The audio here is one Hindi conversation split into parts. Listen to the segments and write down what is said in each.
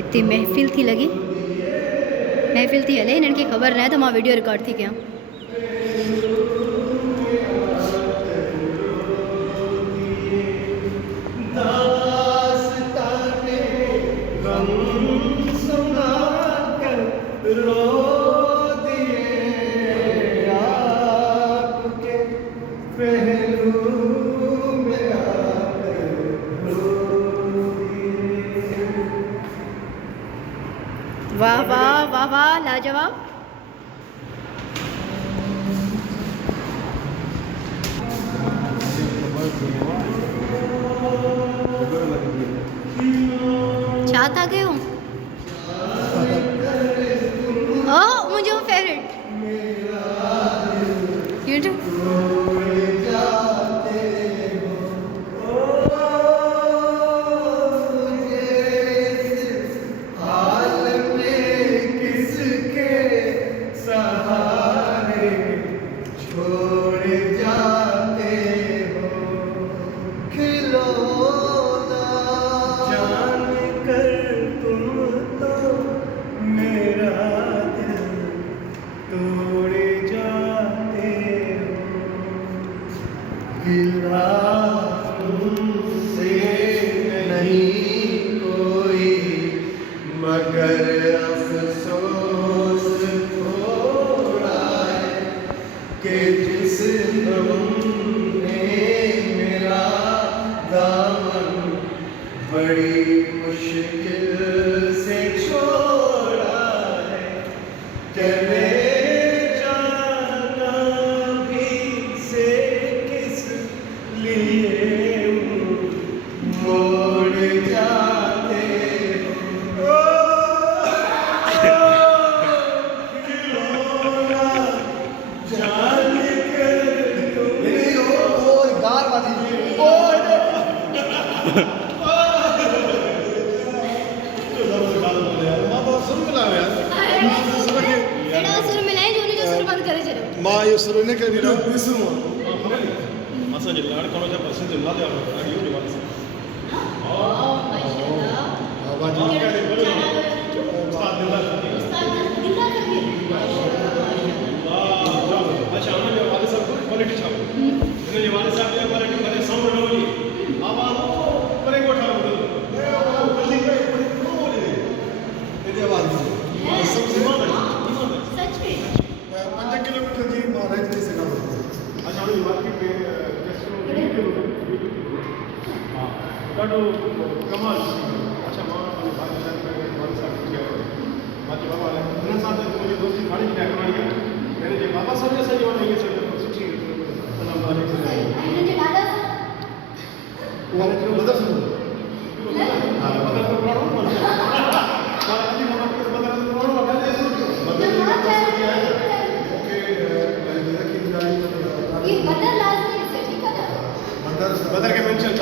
इतनी महफिल थी लगी, महफिल थी हले इनकी खबर न तो मां वीडियो रिकॉर्ड थी क्या। वाह वाह वाह वाह लाजवाब। चाहता क्यों ओ मुझे वो फेवरेट बड़ी मुश्किल से छोड़ा है, चले जाना भी से किस लिए मोड़ जाते हो, खिलौना जान कर तुम गार वाली मां ये सुर ने कभी ना विसरू असा जे लाड करो जा पसंद ना दे आडियो ने वाला ओ माशाल्लाह आवाज के बोलो उस्ताद दिल्ला करके वाह अच्छा हमने वाले साहब को क्वालिटी छापो इन्होंने ये वाले साहब ने क्वालिटी करे साउंड लो जी आवाज परे कोठा बोलो बल्ली पे बोले ये आवाज सबसे सच में 5 किलोमीटर जी महाराज जी से गाँव अच्छा हम मार्केट में हाँ ॾाढो कमाल अच्छा मां पंहिंजे भाई साहब खे मां चयो बाबा हिन सां त मुंहिंजी दोस्ती ठाणी न कराइणी आहे हिन जे बाबा साहिब असांजी वॾी इहे सभु सुठी उहा मदद हा मदद तो बदर के मेंशन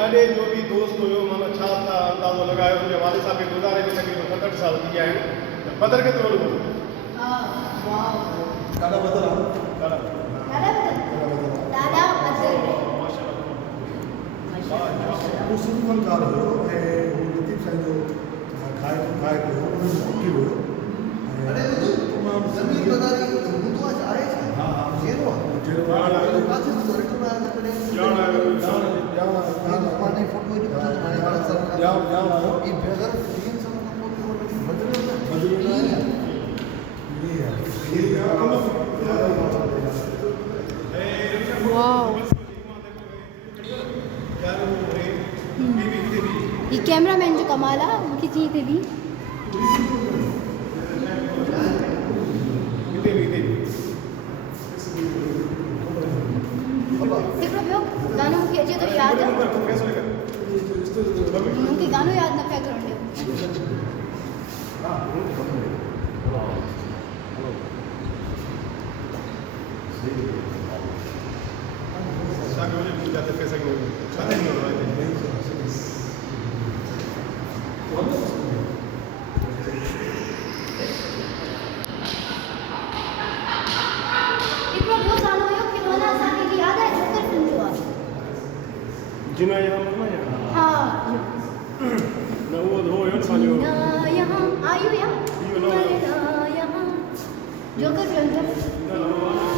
ॾाढे जो भी दोस्त हुयो माना छा था अंदाज़ो लॻायो मुंहिंजे वाले साहब खे गुज़ारे में तक़रीबन 67 साल थी विया आहिनि त बदर खे थोरो ॾाढा बदर वो शुरू फनकार हुयो ऐं लतीफ़ साईं जो गायक हुयो उनजो हुयो अरे तमामु ज़मीन बदारी हूंदो आहे आहे छा हा हा जेरो आहे काथे हूंदो आहे रिटर्न आया करे ॼाण पाणी फोटो ई ॾिठो त हाणे वाला सर ॼाण आयो ई बेगर टीम सां बदलियो न आहे वाओ ये कैमरामैन जो कमाल आहे मूंखे चई थे भी हिकिड़ो ॿियो गानो मूंखे अचे थो यादि मूंखे गानो यादि न पिया करणु जिना यहाँ मत ना यहाँ हाँ ना वो यार पानी ना यहाँ आयु यहाँ यो ना मरना यहाँ जोकर फिल्म था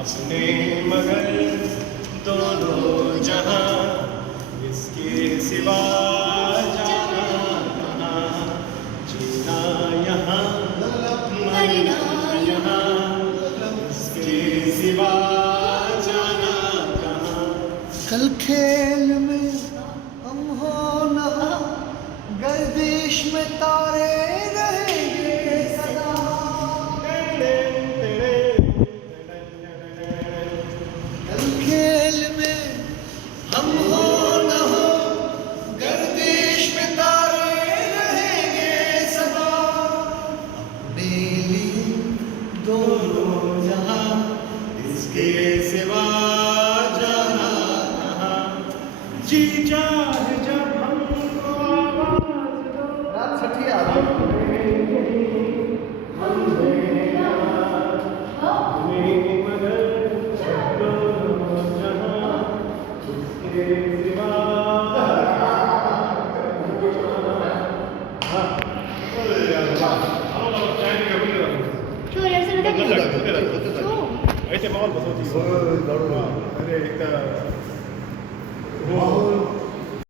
अपने मगर दोनों जहां इसके सिवा जाना कहाँ जीना यहाँ मरना यहाँ इसके सिवा जाना कहाँ कल खेल में हम हो न हो गर्दिश में तारे रहेंगे सदा कल खेल में हम हो न हो गर्दिश में तारे रहेंगे सदा अपने लिए दोनों जहां इसके सिवा जाना कहाँ जी चाहे जब हमको आवाज दो रात छठी आ क्यों ऐसे लगा क्यों ऐसे माहौल बहुत ही अरे एक